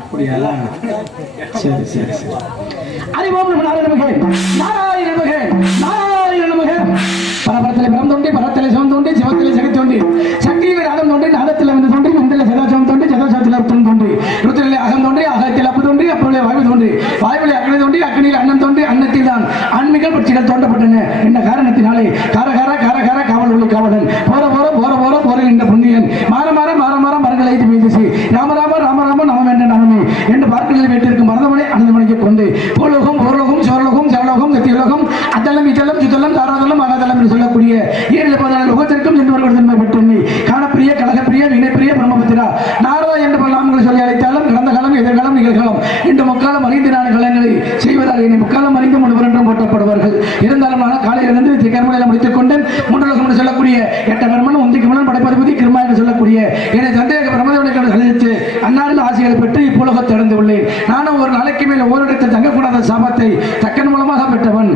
அப்படியா? சரி சரி சரி. அறிவோம் பரபரத்திலே பரம் தோண்டி பரத்திலே சிவம் தோண்டி சிவத்திலே சக்தி தோண்டி சக்தியிலே ராகம் தோண்டி நாதத்திலே வந்து தோண்டி மந்திலே சதாசிவம் தோண்டி சதாசிவத்திலே ருத்ரன் தோண்டி ருத்ரிலே அகம் தோண்டி அகத்தில் அப்பு தோண்டி அப்பொழுதே வாயு தோண்டி வாயுவிலே அக்னி தோண்டி அக்னியில் அன்னம் தோண்டி அன்னத்தில் தான் ஆன்மீக பட்சிகள் தோண்டப்பட்டன என்ற காரணத்தினாலே காரகார காரகார காவல் உள்ள காவலன் போற போற போற போற போற என்ற புண்ணியன் மாற மாற மாற மாற மரங்களை மீதிசி ராம ராம ராம ராம நமம் என்ற நாமமே என்று பார்க்கலில் வீட்டிற்கும் மரதமனை அனந்தமணிக்கு கொண்டு பூலோகம் ஓர்லோகம் சோர்லோகம் சவலோகம் நெத்தியுலகம் அதலம் இதலம் சுதலம் தாராதலம் அகதலம் என்று சொல்லக்கூடிய 7 லோகத்திற்கும் சென்று வருவது தன்மை பெற்றெண்ணி காணப்பிரிய கழகப்பிரிய வினைப்பிரிய பிரம்மபுத்திரா நாரதா என்று நாமங்களை சொல்லி அழைத்தாலும் கடந்த காலம் எதிர்காலம் நிகழ்காலம் இன்று முக்காலம் அறிந்தினான கலங்களை செய்வதால் என்னை முக்காலம் அறிந்து முன்வர் என்றும் போற்றப்படுவார்கள். இருந்தாலும் நான் காலையில் இருந்து கர்மங்களை முடித்துக் கொண்டு 3 லோகம் என்று சொல்லக்கூடிய 8 பெருமன் உந்திக்கு முன் படைப்பதிபதி கிருமா என்று சொல்லக்கூடிய என்னை சந்தேக பிரமதவனை சந்தித்து அந்நாளில் ஆசைகளை பெற்று இப்பூலகத்தை அடைந்து உள்ளேன். நானும் ஒரு நாளைக்கு மேல் ஓரிடத்தில் தங்கக்கூடாத சாபத்தை தக்கன் மூலமாக பெற்றவன்.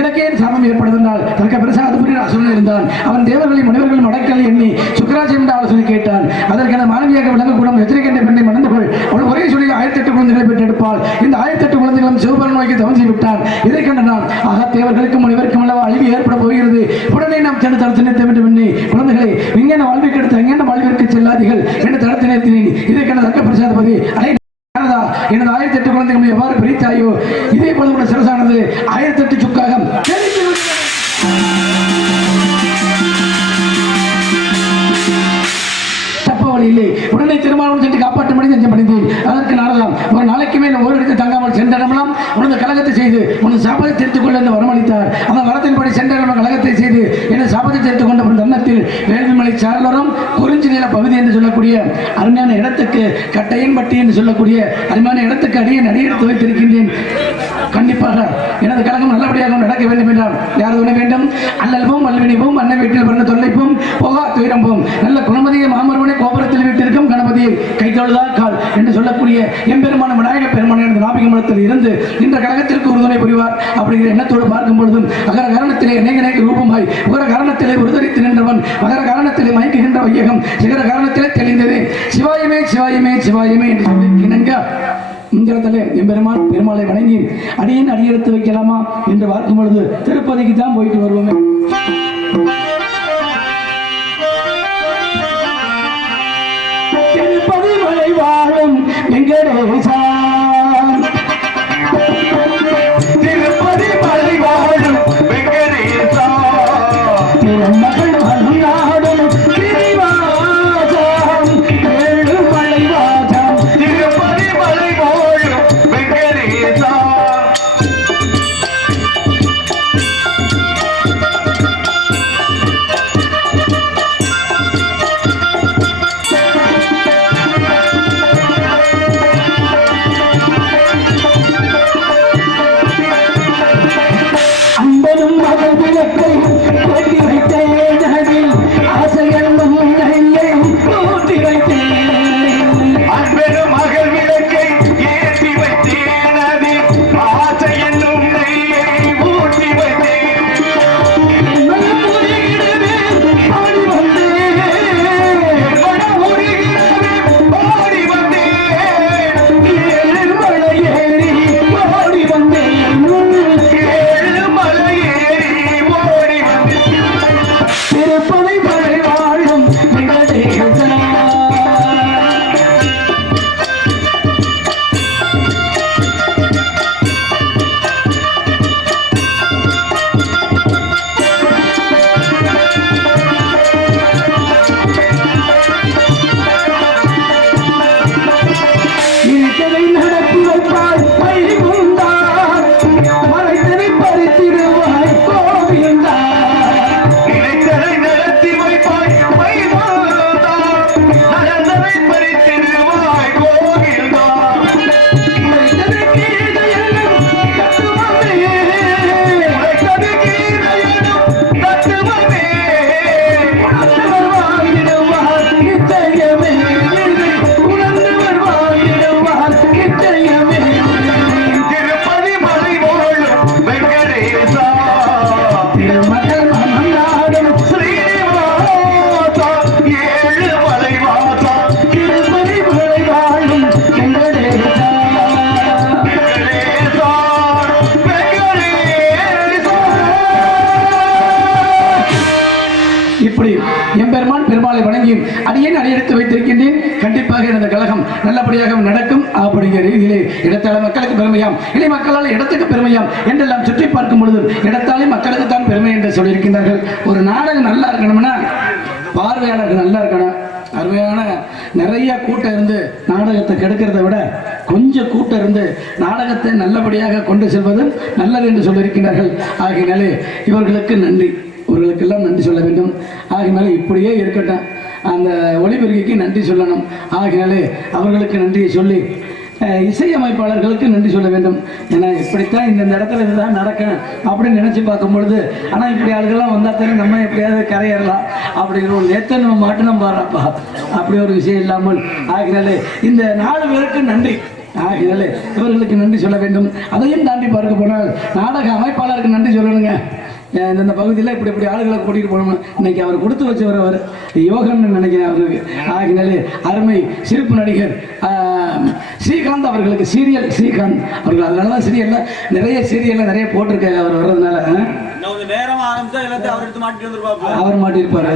எனக்கே சாபம் ஏற்படுவதால் தனக்கு பிரசாதபுரி அசுரன் இருந்தான். அவன் தேவர்களையும் மனிதர்களும் அடக்கலை எண்ணி சுக்கராஜ் என்ற ஆலோசனை கேட்டான். அதற்கான மாணவியாக விளங்கக்கூடும் எச்சரிக்கின்ற பெண்ணை மணந்து கொள். அவள் ஒரே சொல்லி 1008 குழந்தைகளை பெற்றெடுப்பாள். இந்த 1008 குழந்தைகளும் சிவபெருமான் நோக்கி தவம் செய்து விட்டான். இதை கண்ட நான் தேவர்களுக்கும் மனிதருக்கும் அல்லவா அழிவு ஏற்பட போகிறது. உடனே நாம் சென்று தடுத்து நிறுத்த வேண்டும் எண்ணி குழந்தைகளை விஞ்ஞான வாழ்விற்கு எடுத்து அஞ்ஞான வாழ்விற்கு செல்லாதீர்கள் என்று தடுத்து நிறுத்தினேன். இதை கண்ட தக்க பிரசாதபதி எனது 1008 குழந்தைகளை எவ்வாறு பிரித்தாயோ இதே போல கூட சிறசானது 1008 சுக்காக இல்லை. உடனே திருமணம் சென்று காப்பாற்ற முடிந்தேன். அதற்கு நாரதாம் ஒரு நாளைக்கு மேல் ஓரிடத்தில் தங்காமல் சென்றடமெல்லாம் உனது கழகத்தை செய்து உனது சாபத்தை தெரித்துக் கொள்ள என்று வரமளித்தார். அந்த வரத்தின்படி சென்ற கழகத்தை செய்து எனது சாபத்தை தெரித்துக் கொண்ட தன்னத்தில் வேள்விமலை சாரலோரம் குறிஞ்சி நில பகுதி என்று சொல்லக்கூடிய அருமையான இடத்துக்கு கட்டையின் பட்டி என்று சொல்லக்கூடிய அருமையான இடத்துக்கு அடியெடுத்து வைத்திருக்கின்றேன். கண்டிப்பாக எனது கழகம் நல்லபடியாக நடக்க வேண்டும் என்றால் யார் துணை வேண்டும்? அல்லல்போம் வல்வினிப்போம் அன்னை வீட்டில் பிறந்த தொல்லைப்போம் போகா துயரம்போம் நல்ல குணமதியை மாமர்வனை கோபுரத்தில் வீட்டிற்கும் கணபதியை கைத்தொழுதால் கால் என்று சொல்லக்கூடிய எம்பெருமான விநாயக பெருமான எனது நாபிக மலத்தில் இருந்து இந்த கழகத்திற்கு உறுதுணை புரிவார் அப்படிங்கிற எண்ணத்தோடு பார்க்கும் பொழுதும் அகர காரணத்திலே அநேக ரூபமாய் உகர காரணத்திலே உறுதரித்து நின்றவன் மகர காரணத்திலே மயக்குகின்ற வையகம் சிகர காரணத்திலே தெளிந்தது சிவாயமே சிவாயமே சிவாயமே என்று சொல்லி இணங்க இங்கிருந்தலே எம்பெருமான் பெருமாளை வணங்கி அடியின் அடியெடுத்து வைக்கலாமா என்று பார்க்கும் பொழுது திருப்பதிக்கு தான் போயிட்டு வருவோமே. திருப்பதி மலை வாழும் வெங்கடேசா திருப்பதி மலை வாழும் வெங்கடேசா திருமகள் அருளாடும் இப்படி எம்பெருமான் பெருமாளை வணங்கி அடியேன் அடியெடுத்து வைத்திருக்கின்றேன். கண்டிப்பாக எனது கழகம் நல்லபடியாக நடக்கும் அப்படிங்கிற ரீதியிலே இடத்தால மக்களுக்கு பெருமையாம், இலை மக்களால் இடத்துக்கு பெருமையாம் என்றெல்லாம் சுற்றி பார்க்கும் பொழுது இடத்தாலே மக்களுக்கு தான் பெருமை என்று சொல்லியிருக்கின்றார்கள். ஒரு நாடகம் நல்லா இருக்கணும்னா பார்வையாளர்கள் நல்லா இருக்கணும். அருமையான நிறைய கூட்டம் இருந்து நாடகத்தை கெடுக்கிறத விட கொஞ்சம் கூட்டம் இருந்து நாடகத்தை நல்லபடியாக கொண்டு செல்வது நல்லது என்று சொல்லியிருக்கிறார்கள். ஆகினாலே இவர்களுக்கு நன்றி, இவர்களுக்கெல்லாம் நன்றி சொல்ல வேண்டும். ஆகினாலே இப்படியே இருக்கட்டும், அந்த ஒளிபெருக்கிக்கு நன்றி சொல்லணும். ஆகினாலே அவர்களுக்கு நன்றியை சொல்லி இசையமைப்பாளர்களுக்கு நன்றி சொல்ல வேண்டும். ஏன்னா இப்படித்தான் இந்த இடத்துல இதுதான் நடக்கும் அப்படின்னு நினைச்சு பார்க்கும் பொழுது, ஆனால் இப்படி ஆளுகள்லாம் வந்தால் தானே நம்ம எப்படியாவது கரையேறலாம் அப்படிங்கிற ஒரு நேற்று நம்ம மாட்டினம் பாடுறப்பா, அப்படி ஒரு விஷயம் இல்லாமல் ஆகினாலே இந்த 4 பேருக்கு நன்றி. ஆகினாலே இவர்களுக்கு நன்றி சொல்ல வேண்டும். அதையும் தாண்டி பார்க்க போனால் நாடக அமைப்பாளருக்கு நன்றி சொல்லணுங்க. இந்த பகுதியில் இப்படி இப்படி ஆளுகளை கூட்டிகிட்டு போகணும். இன்னைக்கு அவர் கொடுத்து வச்சவர் அவர் யோகன்னு நினைக்கிறேன் அவருக்கு. ஆகினாலே அருமை சிரிப்பு நடிகர் ஸ்ரீகாந்த் அவர்களுக்கு சீரியல் ஸ்ரீகாந்த் அவர்கள், அதனால தான் சீரியலில் நிறைய சீரியலில் நிறைய போட்டிருக்காங்க அவர் வர்றதுனால. அவர் மாட்டியிருப்பாரு.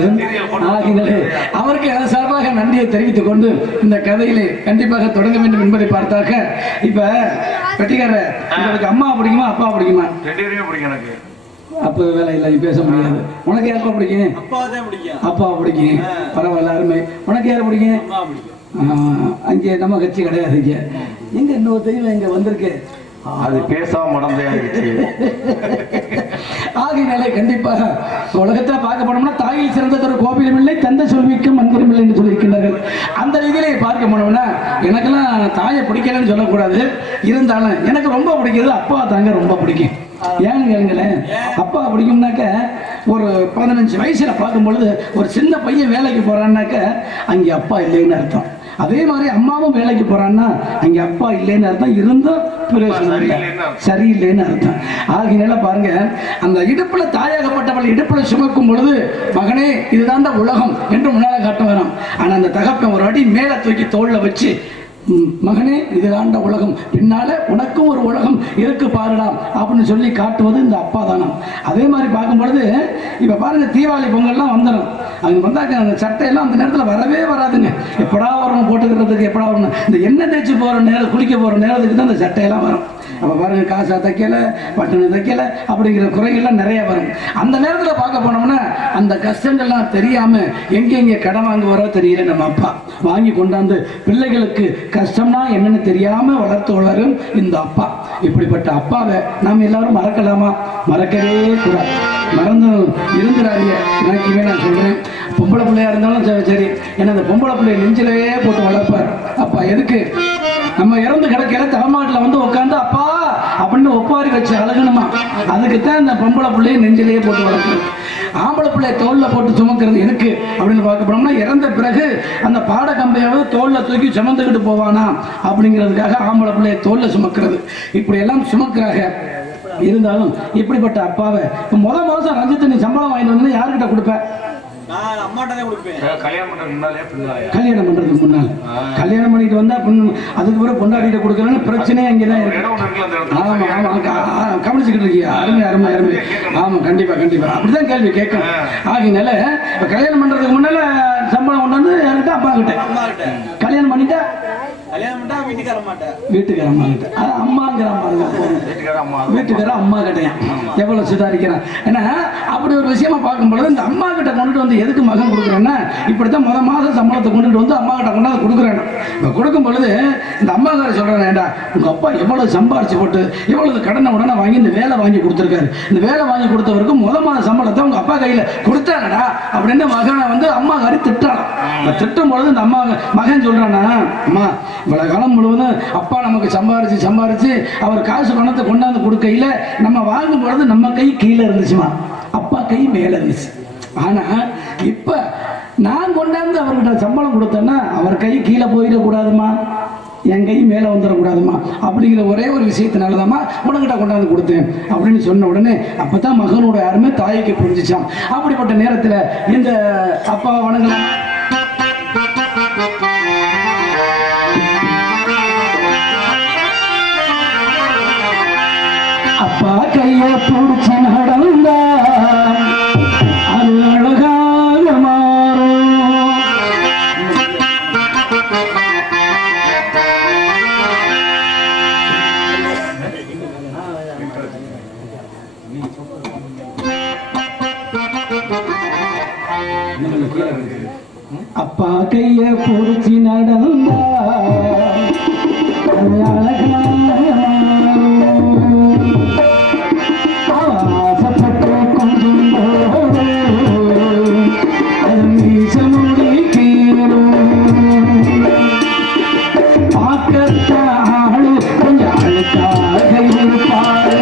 ஆகினாலே அவருக்கு எனது சார்பாக நன்றியை தெரிவித்துக் கொண்டு இந்த கதையிலே கண்டிப்பாக தொடங்க வேண்டும் என்பதை பார்த்தாக்க, இப்ப வெட்டிக்கார உங்களுக்கு அம்மா பிடிக்குமா அப்பா பிடிக்குமா? அப்ப வேலை இல்லை, பேச முடியாது. உனக்கு யாருப்பா பிடிக்கும்? அப்பா பிடிக்கும். பரவாயில்ல, அருமை. உனக்கு யாரை பிடிக்கும்? அங்கே நம்ம கட்சி கிடையாது. இங்க எங்க இன்னொரு தெய்வம் இங்க வந்திருக்கு, அது பேசாம மடந்தையாயிடுச்சு. ஆகினாலே கண்டிப்பாக உலகத்துல பார்க்க போனோம்னா தாயில் சிறந்ததொரு கோவிலும் இல்லை, தந்தை சொல்விக்கும் மந்திரம் இல்லை என்று சொல்லியிருக்கிறார்கள். அந்த ரீதியிலே பார்க்க போனோம்னா எனக்கெல்லாம் தாயை பிடிக்கலன்னு சொல்லக்கூடாது, இருந்தாலும் எனக்கு ரொம்ப பிடிக்கிறது அப்பா தாங்க ரொம்ப பிடிக்கும். ஏன்னு கேளுங்களேன், அப்பா பிடிக்கும்னாக்க ஒரு 15 வயசுல பார்க்கும் பொழுது ஒரு சின்ன பையன் வேலைக்கு போறான்னாக்க அங்கே அப்பா இல்லைன்னு அர்த்தம். அதே மாதிரி அம்மாவும் வேலைக்கு போறான்னா அங்கே அப்பா இல்லைன்னு அர்த்தம், இருந்தும் சரியில்லைன்னு அர்த்தம். ஆகினால பாருங்க, அந்த இடுப்புல தாயாகப்பட்டவள் இடுப்புல சுமக்கும் பொழுது மகனே இதுதான் உலகம் என்று முன்னால காட்ட வரும். ஆனா அந்த தகப்பன் ஒரு அடி மேல தூக்கி தோல்ல வச்சு, மகனே இதுதாண்ட உலகம், பின்னால உனக்கும் ஒரு உலகம் இருக்கு பாருடா அப்படின்னு சொல்லி காட்டுவது இந்த அப்பா தானம். அதே மாதிரி பார்க்கும் பொழுது இப்ப பாருங்க, தீபாவளி பொங்கல்லாம் வந்துடும். அங்கே வந்தாக்க அந்த சட்டையெல்லாம் அந்த நேரத்தில் வரவே வராதுங்க. எப்படா வரணும் போட்டுக்கிறதுக்கு, எப்படா வரணும், இந்த எண்ணெய் தேய்ச்சி போகிற நேரம், குளிக்க போகிற நேரத்துக்கு தான் அந்த சட்டையெல்லாம் வரும். அப்போ பாருங்க, காசா தைக்கல, பட்டணு தைக்கல அப்படிங்கிற குறைகள்லாம் நிறைய வரும். அந்த நேரத்தில் பார்க்க போனோம்னா அந்த கஷ்டங்கள்லாம் தெரியாம எங்கெங்கே கடன் வாங்க வரோ தெரியல, நம்ம அப்பா வாங்கி கொண்டாந்து பிள்ளைகளுக்கு கஷ்டம்னா என்னன்னு தெரியாம வளர்த்து வளரும் இந்த அப்பா. இப்படிப்பட்ட அப்பாவை நாம் எல்லாரும் மறக்கலாமா? மறக்கவே கூடாது. மறந்து இருந்துடாதீங்க. எனக்குமே நான் சொல்றேன், பொம்பளை பிள்ளையா இருந்தாலும் சரி, ஏன்னா அந்த பொம்பளை பிள்ளைய நெஞ்சிலேயே போட்டு வளர்ப்பார் அப்பா. எதுக்கு? நம்ம இறந்து கிடக்கிற தலைமாட்டில் வந்து உட்காந்து அப்பா அப்படின்னு ஒப்பாரி வச்சு அழகணுமா, அதுக்குத்தான் இந்த பொம்பளை பிள்ளைய நெஞ்சிலேயே போட்டு வளர்க்கணும். ஆம்பளை பிள்ளைய தோல்ல போட்டு சுமக்கிறது எதுக்கு அப்படின்னு பார்க்க போனோம்னா, இறந்த பிறகு அந்த பாட கம்பையாவது தோல்ல தூக்கி சுமந்துக்கிட்டு போவானா அப்படிங்கிறதுக்காக ஆம்பளை பிள்ளைய தோல்ல சுமக்கிறது. இப்படி எல்லாம் சுமக்கிறாங்க. இருந்தாலும் இப்படிப்பட்ட அப்பாவை முத மாசம் ரஞ்சித் நீ சம்பளம் வாங்கிட்டு வந்து யாருக்கிட்ட கொடுப்ப? கல்யாணம் பண்றதுக்கு முன்னால. கல்யாணம் பண்ணிட்டு வந்தா அதுக்கு பிறகு பொண்டாட்டிட்ட கொடுக்கலன்னு பிரச்சனையே அங்கேதான் இருக்கு. ஆமா ஆமா, கவனிச்சுக்கிட்டு இருக்கியா? அருமை அருமை அருமை. ஆமா, கண்டிப்பா கண்டிப்பா அப்படிதான் கேள்வி கேட்கணும். ஆகினால கல்யாணம் பண்றதுக்கு முன்னால சம்பளம் கொண்டு வந்து யார்கிட்ட? அப்பா கிட்ட. கல்யாணம் பண்ணிட்டா வீட்டுக்கார அம்மா கிட்ட. அம்மாங்கிற வீட்டுக்கார அம்மா கிட்டையா எவ்வளவு சுதாரிக்கிறான். ஏன்னா அப்படி ஒரு விஷயமா பார்க்கும்பொழுது இந்த அம்மா கிட்ட கொண்டுட்டு வந்து எதுக்கு மகன் கொடுக்குறேன்னா, இப்படித்தான் முத மாதம் சம்பளத்தை கொண்டுட்டு வந்து அம்மா கிட்ட கொண்டாந்து கொடுக்குறேன். இப்போ கொடுக்கும் பொழுது இந்த அம்மாக்கார சொல்றேன், ஏண்டா உங்க அப்பா எவ்வளவு சம்பாரிச்சு போட்டு எவ்வளவு கடனை உடனே வாங்கி இந்த வேலை வாங்கி கொடுத்துருக்காரு, இந்த வேலை வாங்கி கொடுத்தவருக்கு முத மாத சம்பளத்தை உங்க அப்பா கையில கொடுத்தாங்கடா அப்படின்னு மகனை வந்து அம்மாக்காரி திட்டாளாம். திட்டும் பொழுது இந்த மகன் சொல்றானா, அம்மா இவ்வளவு காலம் முழுவதும் அப்பா நமக்கு சம்பாரிச்சு அவர் காசு பணத்தை கொண்டாந்து கொடுக்கையில நம்ம வாங்கும் பொழுது நம்ம கை கீழே இருந்துச்சுமா, அப்பா கை மேல இருந்துச்சு. ஆனா இப்ப நான் கொண்டாந்து அவர்கிட்ட சம்பளம் கொடுத்தேன்னா அவர் கை கீழே போயிடக்கூடாதுமா, என் கை மேல வந்துடக்கூடாதுமா அப்படிங்கிற ஒரே ஒரு விஷயத்தினாலதாம்மா உனக்கிட்ட கொண்டாந்து கொடுத்தேன் அப்படின்னு சொன்ன உடனே அப்பதான் மகனோட யாருமே தாய்க்கு புரிஞ்சிச்சான். அப்படிப்பட்ட நேரத்துல இந்த அப்பா வணங்கலாம். அப்பா கைய பிடிச்சி நடந்தா அது அழகாக அப்பா கைய பொறிச்சி நடந்தா அது அழகா ஆசைப்பட்டு கொஞ்சம் போது அது மீச முடிக்கிறோம் பார்க்கத்த ஆளு கொஞ்சம் அழுக்காக இருப்பாரு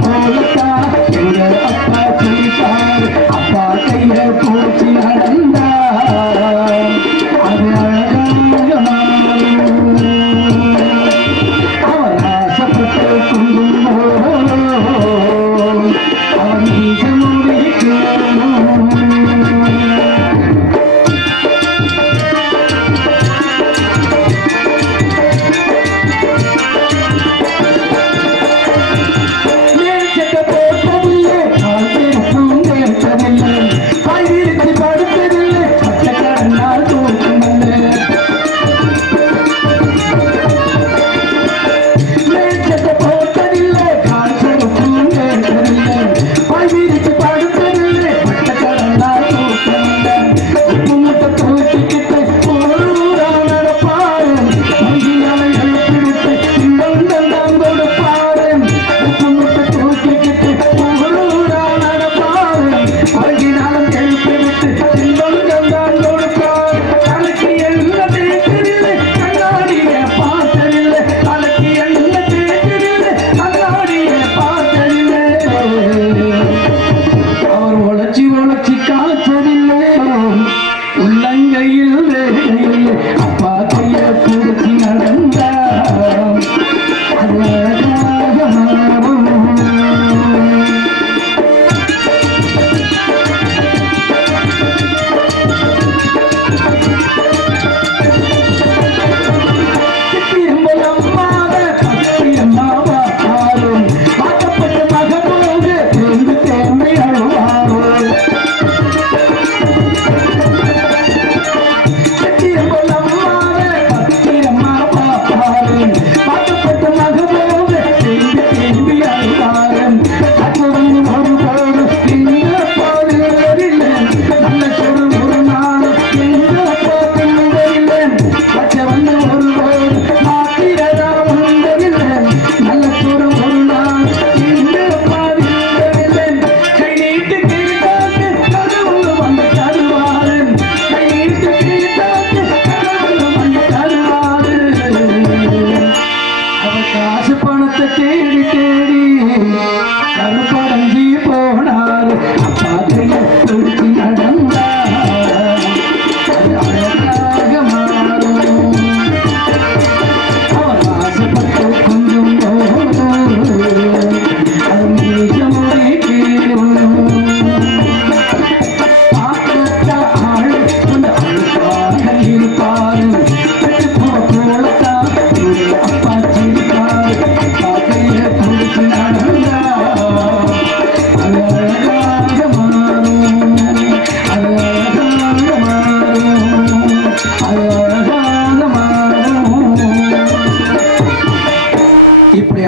போலத்தான் எங்க அப்பா சொல்லிட்டாரு அப்பா கைய போச்சு நடந்தா அது அழகாக அவர் ஆசைப்பட்டு கொஞ்சம் அவர் மீச முடிக்கிறோம்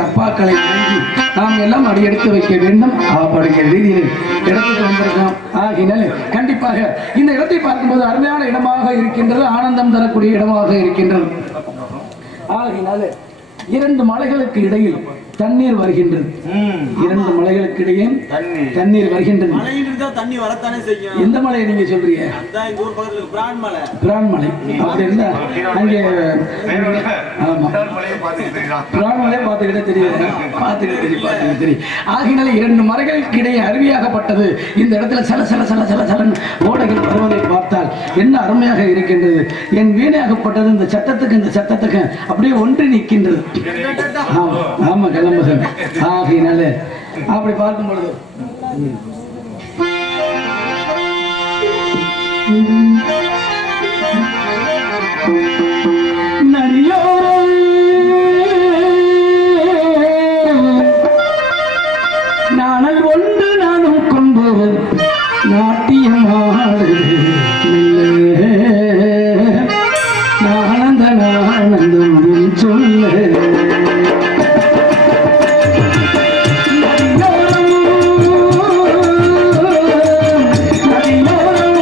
அப்பாக்களை வணங்கி நாம் எல்லாம் அடியெடுத்து வைக்க வேண்டும் அப்படிங்கிற ரீதியில் இடத்துக்கு வந்திருக்கோம். ஆகினால் கண்டிப்பாக இந்த இடத்தை பார்க்கும்போது அருமையான இடமாக இருக்கின்றது, ஆனந்தம் தரக்கூடிய இடமாக இருக்கின்றது. ஆகினால் இரண்டு மலைகளுக்கு இடையில் தண்ணீர் வருகின்றது. இரண்டு மலைகளுக்கு இடையே தண்ணீர் வருகின்றது. எந்த மலையை நீங்க சொல்றீங்க? பிரான்மலை. அப்படி இருந்தா அங்கே பிரான்மலையை பார்த்துக்கிட்டே தெரியும். ஆகினால இரண்டு மலைகளுக்கு இடையே அருவியாகப்பட்டது. இந்த இடத்துல சல சல சல சல சலன் ஓடைகள் வருவதை பார்த்தால் என்ன அருமையாக இருக்கின்றது. என் வீணையாகப்பட்டது இந்த சட்டத்துக்கு இந்த சட்டத்துக்கு அப்படியே ஒன்றி நிற்கின்றது. ஆமா கிளம்புகள். ஆகையினால அப்படி பார்க்கும் பொழுது நரியோ நானல் ஒன்று நானும் கொண்டு நாட்டியமாடு ஆனந்த ஆனந்தம் சொல்ல நதியோரம்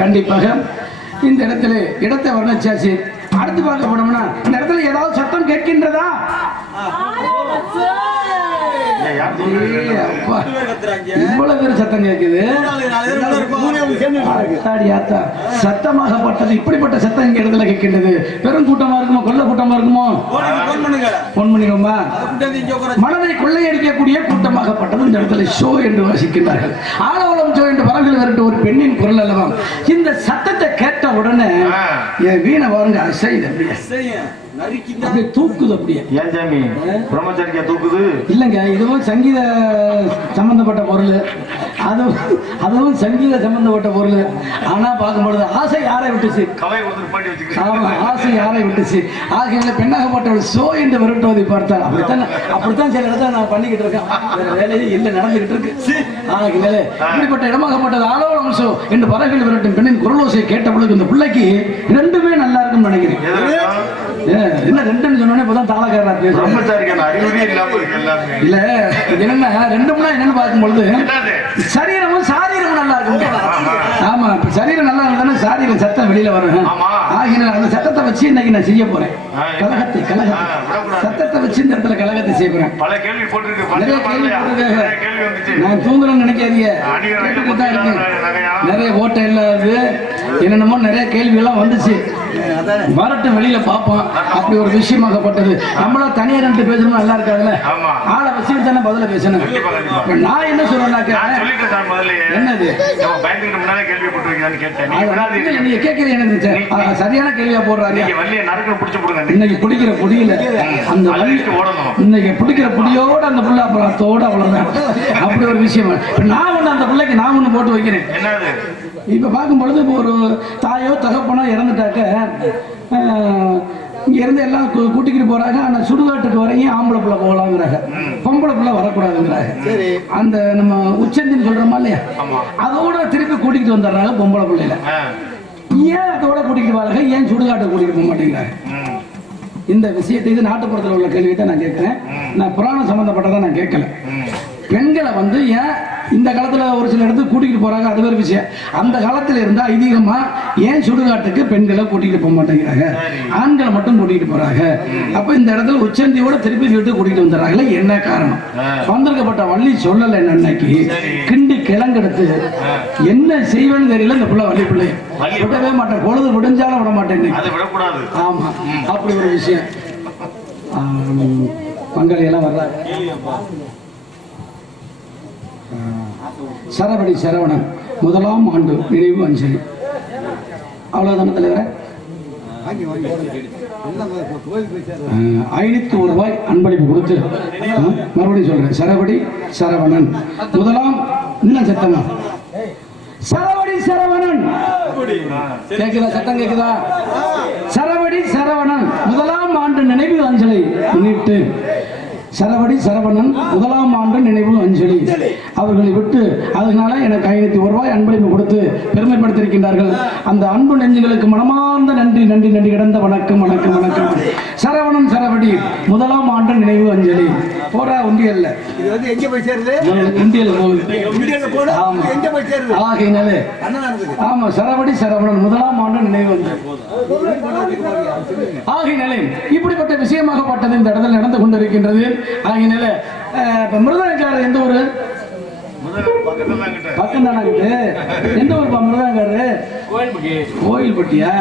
கண்டிப்பாக இந்த இடத்துல இடத்தை வர்ணிச்சாச்சு. அடுத்து பார்க்க போனோம்னா இந்த இடத்துல ஏதாவது சத்தம் கேட்கின்றதா? இவ்வளவு பேர் சத்தம் கேட்குது. சத்தமாகப்பட்டது இப்படிப்பட்ட சத்தம் இங்க இடத்துல கேட்கின்றது. பெரும் கூட்டமா இருக்குமோ, கொள்ள கூட்டமா இருக்குமோ? போன் பண்ணிடுமா? மனதை கொள்ளையடிக்கக்கூடிய கூட்டமாகப்பட்டது இந்த இடத்துல ஷோ என்று வாசிக்கின்றார்கள். ஆலோலம் ஷோ என்று வரங்கள் வரட்டு ஒரு பெண்ணின் குரல் அல்லவா. இந்த சத்தத்தை கேட்ட உடனே என் வீணை பாருங்க அசைது, அப்படியே தூக்குது. அப்படியே ஏன் சாமி பிரம்மச்சரியா தூக்குது? இல்லைங்க, இதுவும் சங்கீத சம்பந்தப்பட்ட பொருள், அதுவும் சங்கீத சம்பந்தப்பட்ட பொருள். ஆனா பார்க்கும்பொழுது ஆசை யாரை விட்டுச்சு? ஆமா, ஆசை யாரை விட்டுச்சு? ஆகையால பெண்ணாகப்பட்டவள் சோ என்று விரட்டுவதை பார்த்தால் அப்படித்தான் சில இடத்துல நான் பண்ணிக்கிட்டு இருக்கேன். வேற வேலையே இல்லை, நடந்துகிட்டு இருக்கு. ஆகையால இப்படிப்பட்ட இடமாகப்பட்டது ஆலோலம் சோ என்று பறவைகள் விரட்டும் பெண்ணின் குரலோசை கேட்ட பொழுது இந்த பிள்ளைக்கு ரெண்டுமே நல்லா இருக்கும்னு நினைக்கிறேன். என்ன ரெண்டுன்னு சொன்னோன்னே இப்பதான் தாளக்காரா பேசுறேன். இல்ல என்னன்னா ரெண்டும்னா என்னன்னு பார்க்கும்பொழுது சரீரமும் சாரீரமும் நல்லா இருக்கும். ஆமா, சரீரம் நல்லா இருந்தாலும் சாரீரம் சத்தம் வெளியில வரும். ஆகிய அந்த சத்தத்தை வச்சு இன்னைக்கு நான் செய்ய போறேன். கலகத்தை சத்தத்தை வச்சு இந்த இடத்துல கலகத்தை செய்ய போறேன். நிறைய கேள்வி போட்டிருக்காங்க. நான் தூங்குறேன்னு நினைக்காதீங்க, தான் இருக்கு. நிறைய ஓட்டை இல்லாது என்னென்னமோ நிறைய கேள்வி எல்லாம் வந்துச்சு. வரட்டு வெளியில பார்ப்போம். அப்படி ஒரு விஷயமாகப்பட்டது. நம்மளா தனியா ரெண்டு பேசணும் நல்லா இருக்காதுல்ல, ஆளை வச்சுட்டு தானே பதில பேசணும். நான் என்ன சொல்றேன்னாக்க என்னது நீங்க கேட்கறது எனக்கு சரியான கேள்வியா போடுறாரு. இன்னைக்கு பிடிக்கிற புடியில அந்த இன்னைக்கு பிடிக்கிற புடியோட அந்த புள்ள அப்புறத்தோட அவ்வளவுதான். அப்படி ஒரு விஷயம். நான் ஒண்ணு அந்த பிள்ளைக்கு நான் ஒண்ணு போட்டு வைக்கிறேன். இப்ப பார்க்கும் பொழுது ஒரு தாயோ தகப்பனோ இறந்துட்டாக்க இங்க இருந்து எல்லாம் கூட்டிக்கிட்டு போறாங்க. ஆனா சுடுகாட்டுக்கு வரையும் ஆம்பளை பிள்ளை போகலாங்கிறாங்க, பொம்பளை பிள்ளை வரக்கூடாதுங்கிறாங்க. அந்த நம்ம உச்சந்தின்னு சொல்றோமா இல்லையா, அதோட திருப்பி கூட்டிகிட்டு வந்துடுறாங்க பொம்பளை பிள்ளைல. ஏன் அதோட கூட்டிகிட்டு வராங்க, ஏன் சுடுகாட்டை கூட்டிகிட்டு போக மாட்டேங்கிறாங்க? இந்த விஷயத்தை இது நாட்டுப்புறத்தில் உள்ள கேள்வியை தான் நான் கேட்கிறேன். நான் புராணம் சம்பந்தப்பட்டதான் நான் கேட்கல. பெண்களை ஏன் இந்த காலத்துல ஒரு சில இடத்துக்கு கூட்டிகிட்டு போறாங்க, அது வேறு விஷயம். அந்த காலத்துல இருந்தா ஐதீகமா ஏன் சுடுகாட்டுக்கு பெண்களை கூட்டிகிட்டு போக மாட்டேங்கிறாங்க, ஆண்களை மட்டும் கூட்டிகிட்டு போறாங்க? அப்ப இந்த இடத்துல உச்சந்தியோட திருப்பி வீட்டு கூட்டிகிட்டு வந்துடுறாங்களே, என்ன காரணம்? வந்திருக்கப்பட்ட வள்ளி சொல்லல என்னன்னைக்கு கிண்டி கிளங்கெடுத்து என்ன செய்வேன்னு தெரியல. இந்த பிள்ளை வள்ளி பிள்ளை விடவே மாட்டேன், பொழுது விடுஞ்சாலும் விட மாட்டேன். ஆமா, அப்படி ஒரு விஷயம். பங்காளியெல்லாம் வர்றாங்க. சரவடி சரவணன் 1ஆம் ஆண்டு நினைவு அஞ்சலி. அவ்வளவுதான தலைவர? 501 ரூபாய் அன்பளிப்பு கொடுத்து மறுபடியும் சொல்றேன். சரவடி சரவணன் 1ஆம் இன்னும் சத்தமா சரவடி சரவணன் கேக்குதா? சத்தம் கேக்குதா? சரவடி சரவணன் 1ஆம் ஆண்டு நினைவு அஞ்சலி முன்னிட்டு சரவடி சரவணன் முதலாம் ஆண்டு நினைவு அஞ்சலி அவர்களை விட்டு அதனால எனக்கு 500 ரூபாய் அன்பளிப்பு கொடுத்து பெருமைப்படுத்தியிருக்கின்றார்கள். அந்த அன்பு நெஞ்சுகளுக்கு மனமார்ந்த நன்றி நன்றி நன்றி கிடந்த வணக்கம் வணக்கம் வணக்கம். சரவணன் சரவடி முதலாம் ஆண்டு நினைவு அஞ்சலி. போரா உண்டியல்ல இது வந்து எங்க போய் சேருது? உண்டியல் போகுது. உண்டியல்ல போடு. எங்க போய் சேருது? ஆகையினாலே அண்ணனாருக்கு. ஆமா சரவடி சரவணன் முதலாம் ஆண்டு நினைவு அஞ்சலி. ஆகையினாலே இப்படிப்பட்ட விஷயமாகப்பட்டது இந்த இடத்துல நடந்து கொண்டிருக்கின்றது. ஆகையினால மிருதங்காரர் எந்த ஊரு? பக்கம் தானே எந்த ஊருப்பா மிருதங்காரரு? கோயில்பட்டியா?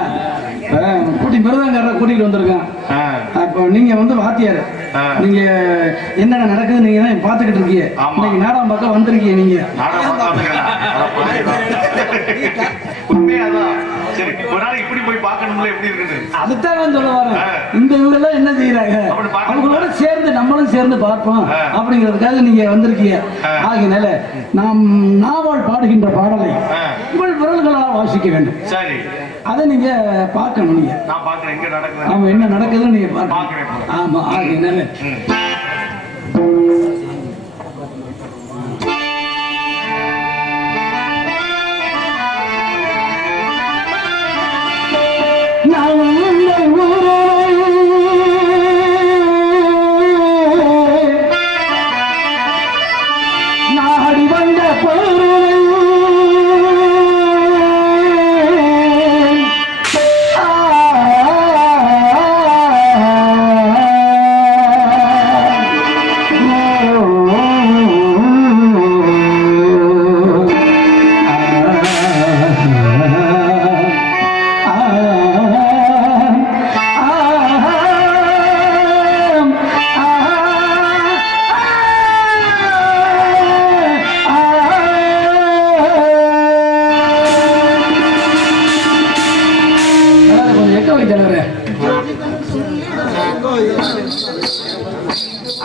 கூட்டி மிருதங்காரரை கூட்டிட்டு வந்திருக்கேன். அப்போ நீங்க வந்து வாத்தியார், நீங்க என்னென்ன நடக்குது நீங்க தான் பாத்துக்கிட்டு இருக்கீங்க. இன்னைக்கு நாடகம் பக்கம் வந்திருக்கீங்க நீங்க. அதுதான் சொல்ல வரேன். இந்த இவரெல்லாம் என்ன செய்யறாங்க, அவங்களோட சேர்ந்து நம்மளும் சேர்ந்து பார்ப்போம் அப்படிங்கிறதுக்காக நீங்க வந்திருக்கீங்க. ஆகினால நாம் நாவல் பாடுகின்ற பாடலை உங்கள் விரல்களால் வாசிக்க வேண்டும். அதை நீங்க பார்க்கணும். நீங்க ஆமா என்ன நடக்குதுன்னு நீங்க பார்க்கணும். ஆமா ஆகினால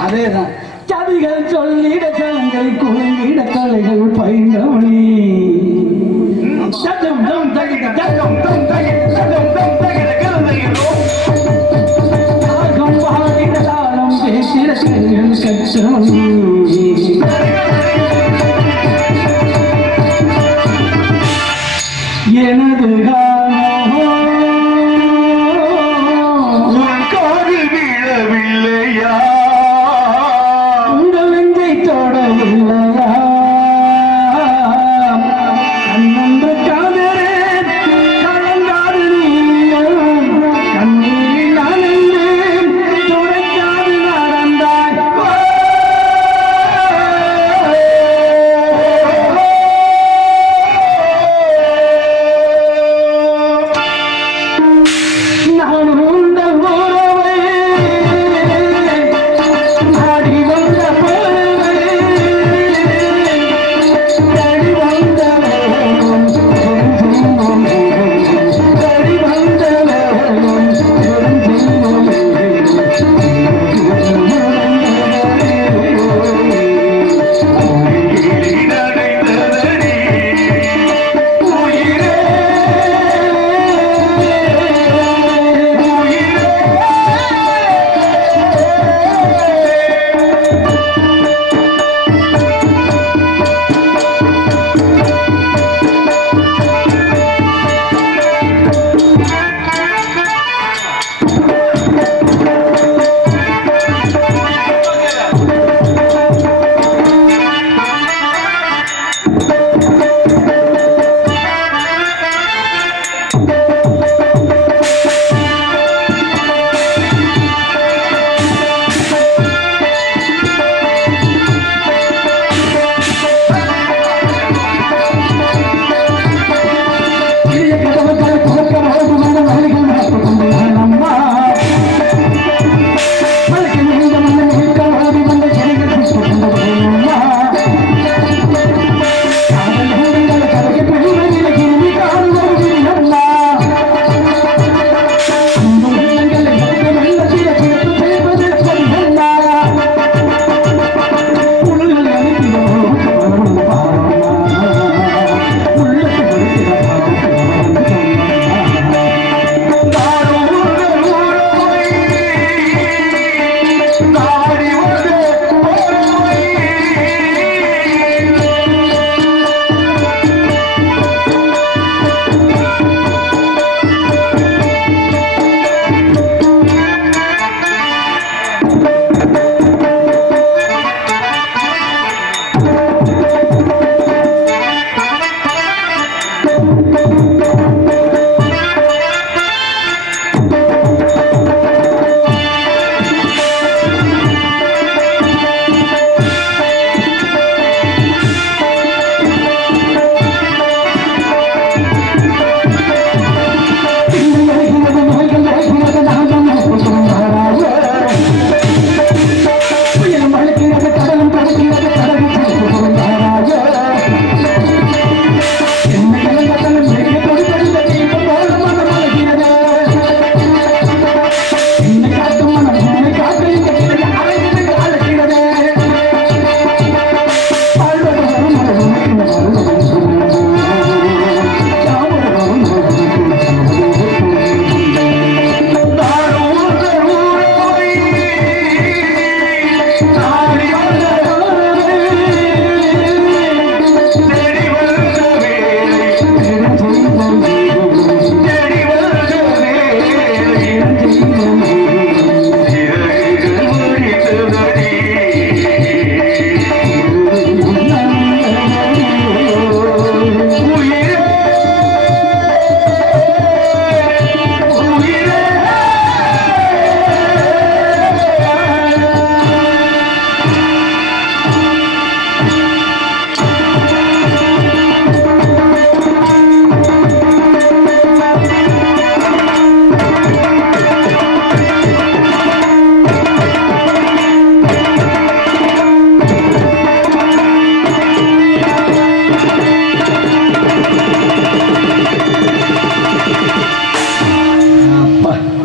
அதேதான் கவிகள் சொல்லிட கலங்கள் குழங்கிட கலைகள் பைந்தவனி தாளம் பேசிட கைகள் கற்றவனி எனது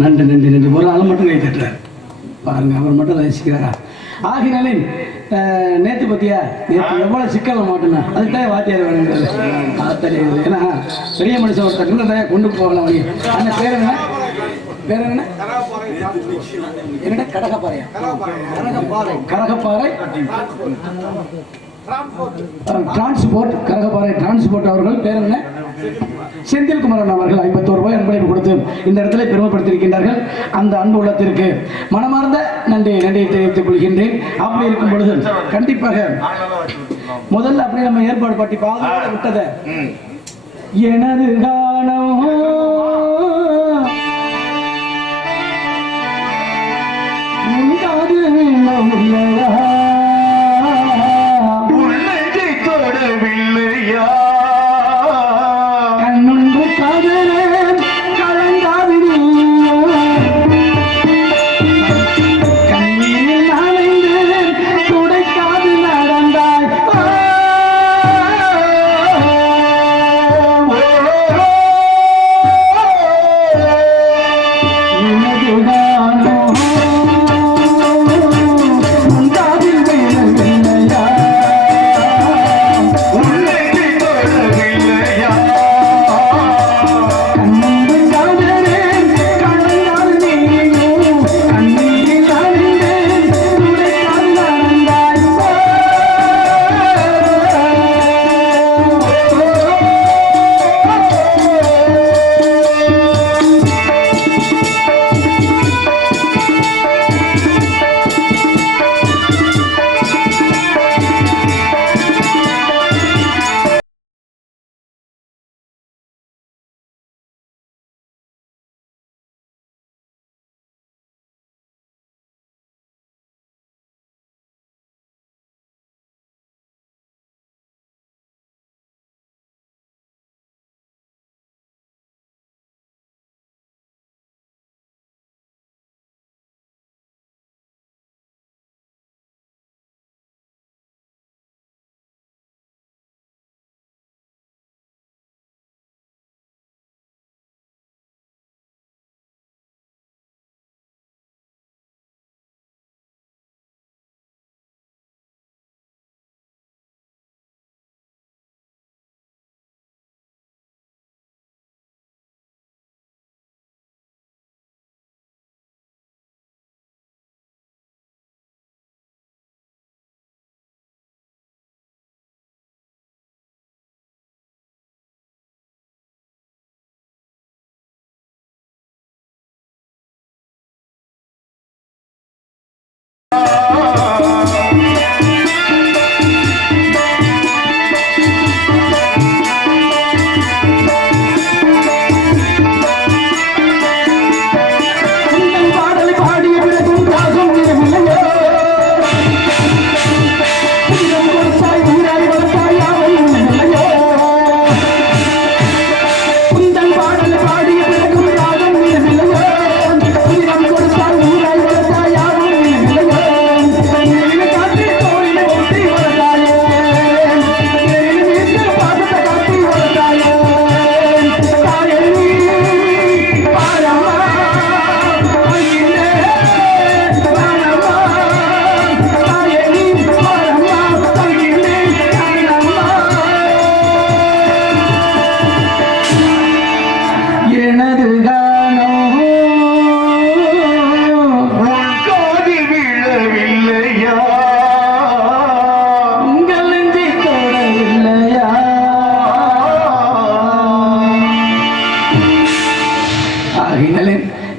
நன்றி நன்றி நன்றி. ஒரு ஆள் மட்டும் கை தட்டுறாரு பாருங்க, அவர் மட்டும் ரசிக்கிறாரா. ஆகினாலே நேற்று பத்தியா, நேற்று எவ்வளவு சிக்கலை மாட்டோம்னா அதுக்கு தான் வாத்தியார் வேணுங்கிறது. அது தெரியுது. ஏன்னா பெரிய மனுஷன் ஒருத்தர் இருந்தா கொண்டு போகலாம் வழி. அந்த பேர் என்ன, பேர் என்ன, என்னடா கடகப்பாறையா, கரகப்பாறை டிரான்ஸ்போர்ட், கரகப்பாறை டிரான்ஸ்போர்ட் அவர்கள் பேர் என்ன, செந்தில்குமரன் அவர்கள் 51 ரூபாய் அன்பளிப்பு கொடுத்து இந்த இடத்துல பெருமைப்படுத்தியிருக்கின்றார்கள். அந்த அன்பு உள்ளத்திற்கு மனமார்ந்த நன்றி நன்றியை தெரிவித்துக் கொள்கின்றேன். அப்படி இருக்கும் பொழுது கண்டிப்பாக முதல்ல அப்படியே நம்ம ஏற்பாடு பட்டி பாதுகாக்க விட்டத எனது காணம்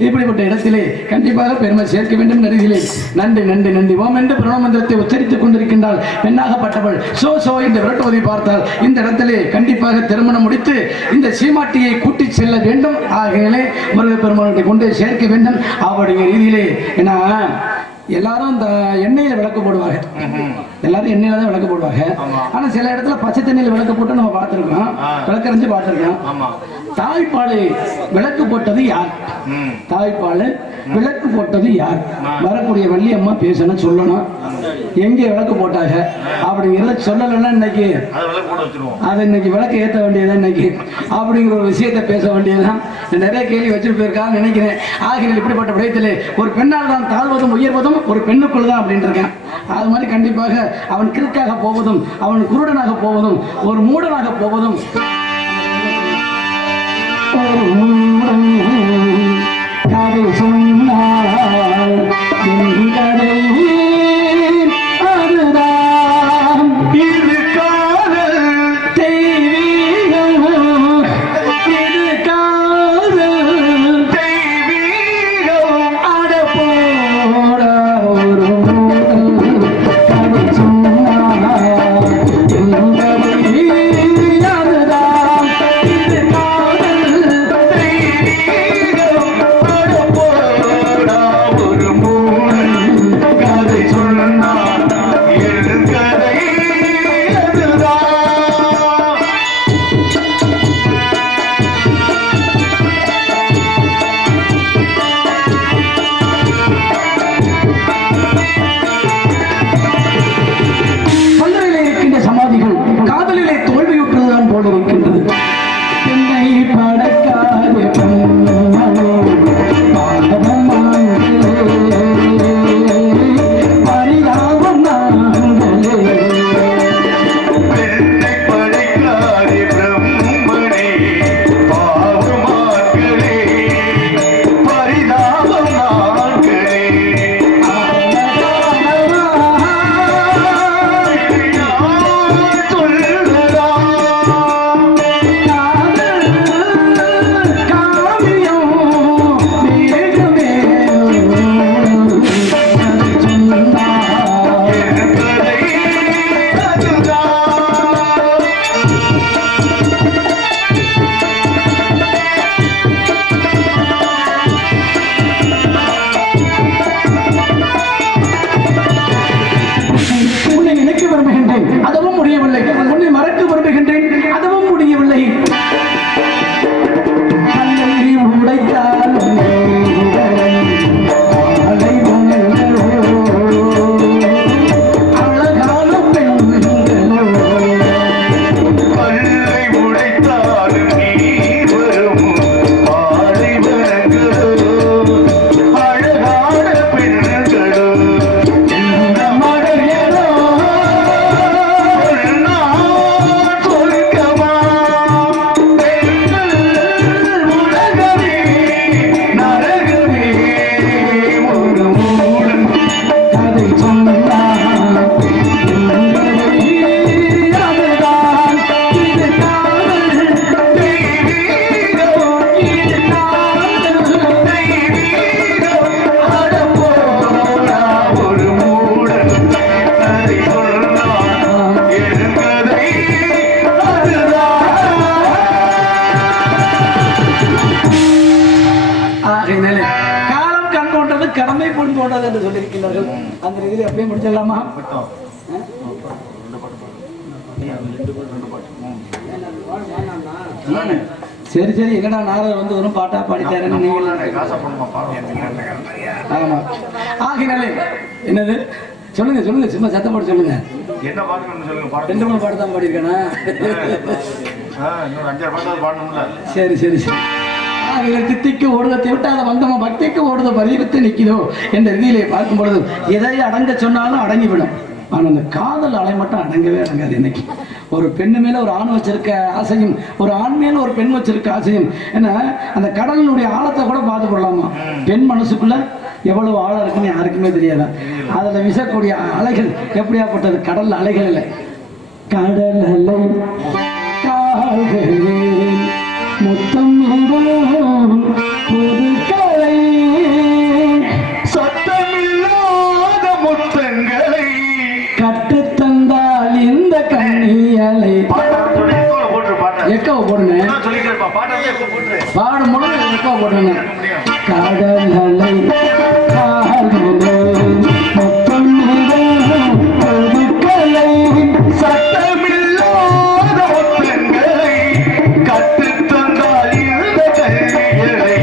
இப்படிப்பட்ட இடத்திலே கண்டிப்பாக பெருமை சேர்க்க வேண்டும். நெருகிலே நன்றி நன்றி நன்றி ஓம் என்று பிரணவமந்திரத்தை உச்சரித்துக் கொண்டிருக்கின்றால் பெண்ணாகப்பட்டவள் சோ சோ என்று விரட்டுவதை பார்த்தால் இந்த இடத்திலே கண்டிப்பாக திருமணம் முடித்து இந்த சீமாட்டியை கூட்டி செல்ல வேண்டும். ஆகையிலே முருகப்பெருமானை கொண்டு சேர்க்க வேண்டும். அவருடைய ரீதியிலே ஏன்னா எல்லாரும் இந்த எண்ணெயில விளக்கு போடுவாங்க, எல்லாரும் எண்ணெயில தான் விளக்கு போடுவாங்க. ஆனா சில இடத்துல பச்சை தண்ணியில விளக்கு போட்டு நம்ம பார்த்திருக்கோம், விளக்கறிஞ்சு பார்த்திருக்கோம். தாய்ப்பாலை விளக்கு போட்டது யார்? தாய்ப்பால் விளக்கு போட்டது யார்? வரக்கூடிய வள்ளியம்மா பேசணும், சொல்லணும். எங்கே விளக்கு போட்டாங்க அப்படிங்கிறத சொல்லலைன்னா இன்னைக்கு அதை இன்னைக்கு விளக்கு ஏற்ற வேண்டியதான் இன்னைக்கு அப்படிங்கிற ஒரு விஷயத்தை பேச வேண்டியதுதான். நிறைய கேள்வி வச்சுட்டு போயிருக்கான்னு நினைக்கிறேன். ஆகினால் இப்படிப்பட்ட விடயத்திலே ஒரு பெண்ணால் தான் தாழ்வதும் உயர்வதும் ஒரு பெண்ணுக்குள் தான் அப்படின்னு இருக்கேன். அது மாதிரி கண்டிப்பாக அவன் கிறுக்காக போவதும் அவன் குருடனாக போவதும் ஒரு மூடனாக போவதும் கதை சொன்னால் கதை அதுதான் இது காதல் தெய்வீகம், இது காதல் தெய்வீகம் அட போட ஒரு கதை சொன்னால் அதுதான் இது காதல் தெய்வீகம் அட போட ஒரு கதை சொன்னால் என் கதை அதுதான். பல்லறையிலே இருக்கின்ற சமாதிகள் காதலிலே தோல்வியுற்றதுதான் போல இருக்கின்றது. பெண்ணை படைக்காதே பெண்மணி, பாதம் ஆண்களே, பரிதாபம் நாங்களே. பெண்ணை படைக்காதே பிரம்மனே, பாவமார்களே, பரிதாபம் நாங்களே. உன்னை நினைக்க விரும்புகின்றேன், அதுவும் முடியவில்லை. உன்னை மறக்க விரும்புகின்றேன், அதுவும் முடியவில்லை. கண்ணை உடைத்தாலும் அலைவனங்களோ, அழகான பெண்களோ, பல்லை உடைத்தாலும் நீர் வரும் பாலைவனங்களோ, அழகான பெண்களோ, இந்த மழையோ சொர்க்கமா பெண்கள் உலகமே நரகமே ஒரு மூடன் கதை சொன்னால் அதுதான் இது காதல் தெய்வீகம், இது காதல் தெய்வீகம் அட போடா ஒரு மூடன் கதை சொன்னான் என் கதை அதுதான். ஆகையினாலே காலம் கண் கொண்டது கடமை பொன் போன்றது என்று சொல்லியிருக்கிறார்கள். அந்த ரீதியில் அப்படியே முடிச்சிடலாமா? சரி சரி, எங்கடா நாரதர் வந்து வெறும் பாட்டா பாடித்தாருன்னு நீங்கள் ஆமா. ஆகையினாலே என்னது சொல்லுங்க சொல்லுங்க, சும்மா சத்தம் போட்டு சொல்லுங்க. என்ன பாட்டு சொல்லுங்க, பாட்டு 2 பாட்டு தான் பாடியிருக்கேனா? இன்னொரு 5-6 பாட்டாவது பாடணும்ல. சரி சரி சரி. ஆகையில தித்திக்கு ஓடுதத்தை விட்டாத வந்தம பக்திக்கு ஓடுத பரிவித்து நிற்கிதோ என்ற ரீதியிலே பார்க்கும் பொழுது எதை அடங்க சொன்னாலும் அடங்கிவிடும். ஆனால் அந்த காதல் அலை மட்டும் அடங்கவே அடங்காது. இன்னைக்கு ஒரு பெண்ணு மேல ஒரு ஆண் வச்சிருக்க ஆசையும் ஒரு ஆண் மேல ஒரு பெண் வச்சிருக்க ஆசையும், ஏன்னா அந்த கடலினுடைய ஆழத்தை கூட பார்த்து கொள்ளலாமா? பெண் மனசுக்குள்ள எவ்வளவு ஆழம் இருக்குன்னு யாருக்குமே தெரியாதா? அதுல வீசக்கூடிய அலைகள் எப்படியாப்பட்டது? கடல் அலைகள் இல்லை, கடல் அலை கால்களே முத்தம் புது கலை சத்தமில்லாத முத்தங்களை கட்டுத்தந்தால் இந்த கண்ணியலை. எக்கவை போடுங்க, பாடும் பொழுது எக்கவை போடுங்க. கடல் அலை கால்களே முத்தம் புது கலை சத்தமில்லாத முத்தங்களை கட்டுத்தந்தால் இந்த கல்விகளை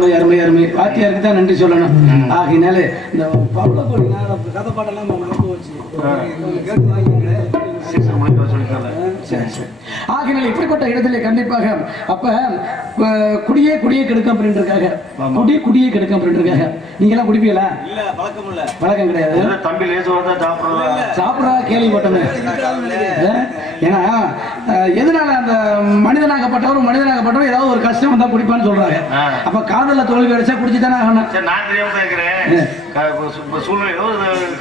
அருமை அருமை அருமை வாத்தியாருக்கு தான் நன்றி சொல்லணும். ஆகினால இந்த பவளக்கொடி கதை பாட்டெல்லாம் மறந்து போச்சு. சீசன் முடிக்க சொல்லிட்டாங்க. சரி சரி. ஆகினால இப்படிப்பட்ட இடத்துல கண்டிப்பாக அப்ப குடியே கெடுக்க அப்படின்னு இருக்காங்க. குடியே கெடுக்க அப்படின்னு இருக்காங்க. நீங்க எல்லாம் குடிப்பீங்களா? இல்ல பழக்கம் இல்ல. பழக்கம் கிடையாது. தம்பி லேசுவா சாப்பிடறா கேள்விப்பட்டமே. ஏன்னா எதனால அந்த மனிதனாகப்பட்டவர் ஏதாவது ஒரு கஷ்டம் வந்தா குடிப்பான்னு சொல்றாங்க. அப்ப காதல்ல தோல்வி அடைச்சா குடிச்சுதானே ஆகணும். நான் தெரியாம கேட்கிறேன். சூழ்நிலை ஏதோ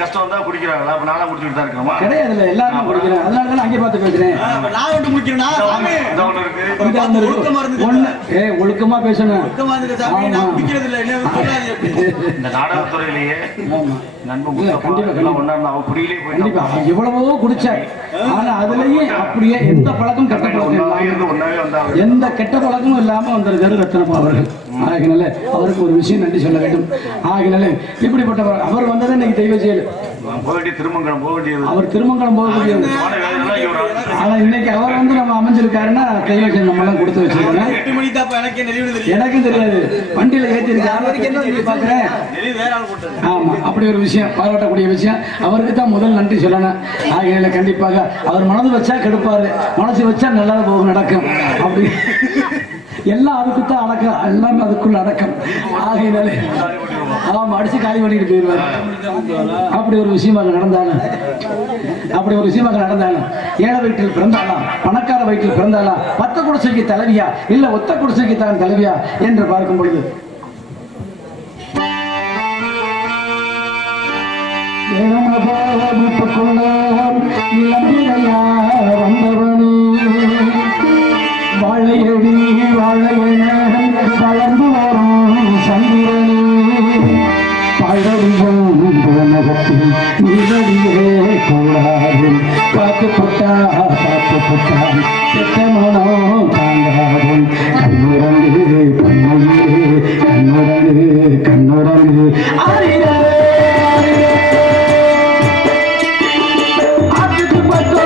கஷ்டம் வந்தா குடிக்கிறாங்களா? அப்ப நானும் குடிச்சுட்டு தான் இருக்கோமா? கிடையாதுல்ல, எல்லாரும் குடிக்கிறேன். அதனாலதான் அங்கே பார்த்து பேசுறேன். நான் ஒன்று முடிக்கிறேன்னா ஒழுக்கமா பேசணும். இந்த நாடகத்துறையிலேயே கண்டிப்பா எவ்வளவோ குடிச்சார். ஆனா அதுலயும் அப்படியே எந்த பழக்கம் கெட்ட பழக்கம் எந்த கெட்ட பழக்கமும் இல்லாம வந்திருக்காரு ரத்னப்பா அவர்கள். ஆகினால அவருக்கு ஒரு விஷயம் நன்றி சொல்ல வேண்டும். ஆகினால இப்படிப்பட்டவர் அவர் வந்ததை இன்னைக்கு தெய்வ செயல். அவர் திருமங்கலம் போகக்கூடியது. ஆனா இன்னைக்கு அவர் வந்து நம்ம அமைஞ்சிருக்காருன்னா தெய்வ செயல் நம்ம எல்லாம் கொடுத்து வச்சிருக்கோம். எனக்கும் தெரியாது. வண்டியில ஏற்றிருக்காரு பாக்குறேன். ஆமா, அப்படி ஒரு விஷயம் பாராட்டக்கூடிய விஷயம். அவருக்கு தான் முதல் நன்றி சொல்லணும். ஆகினால கண்டிப்பாக அவர் மனது வச்சா கெடுப்பாரு, மனசு வச்சா நல்லா போகும் நடக்கும். அப்படி எல்லாம் அதுக்குத்தான் அடக்கம், எல்லாமே அதுக்குள்ள அடக்கம். ஆகையினாலே ஆமா அடிச்சு காலி பண்ணிட்டு போயிடுவாரு. அப்படி ஒரு விஷயமாக நடந்தாலும் ஏழை வீட்டில் பிறந்தாலாம், பணக்கார வீட்டில் பிறந்தாலா, பத்த குடிசைக்கு தலைவியா இல்ல ஒத்த குடிசைக்கு தான் தலைவியா என்று பார்க்கும் பொழுது வந்தவனே வாழையடி வாழையன வளர்ந்து வரும் சந்திரனே பழகும் நகத்தில் நிலடியே கூடாது பார்த்து போட்டான் செத்தமனோ தாங்காது கண்ணுரங்கு ஆதிக்கு பட்டு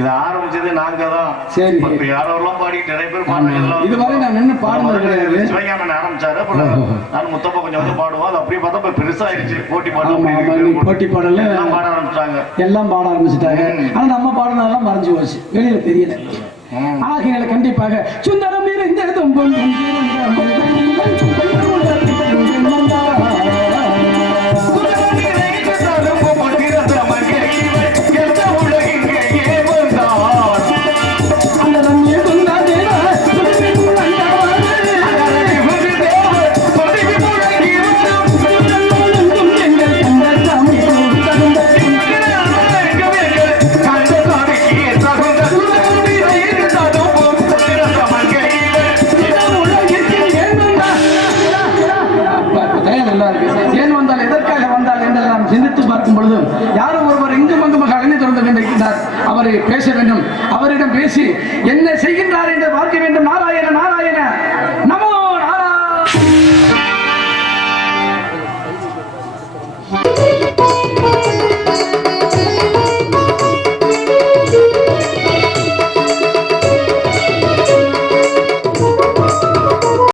இது ஆரம்பிச்சது நாங்க தான். சரி. இப்ப யாரெல்லாம் பாடிட்டு நிறைய பேர் பாடுறாங்க. இதுவரை நான் நின்று பாடுனது கிடையாது. சிவஞானன் ஆரம்பிச்சாரு. அப்புறம் நான் முத்தப்பா கொஞ்சம் வந்து பாடுவோம். அது அப்படியே பார்த்தா இப்ப பெருசாயிருச்சு. போட்டி பாட்டு ஆமா ஆமா நீ போட்டி பாடல எல்லாம் பாட ஆரம்பிச்சாங்க. எல்லாம் பாட ஆரம்பிச்சுட்டாங்க. ஆனா நம்ம பாடினதெல்லாம் மறைஞ்சு போச்சு, வெளியில தெரியல. ஆகையால கண்டிப்பாக சுந்தரம் இருந்த துன்பம் ஏன் வந்தால் எதற்காக வந்தால் என்றெல்லாம் சிந்தித்து பார்க்கும் பொழுது யாரும் ஒருவர் எங்கும் அங்குமாக அலைந்து திறந்து கொண்டிருக்கிறார். அவரை பேச வேண்டும். அவரிடம் பேசி என்ன செய்கின்றார் என்று பார்க்க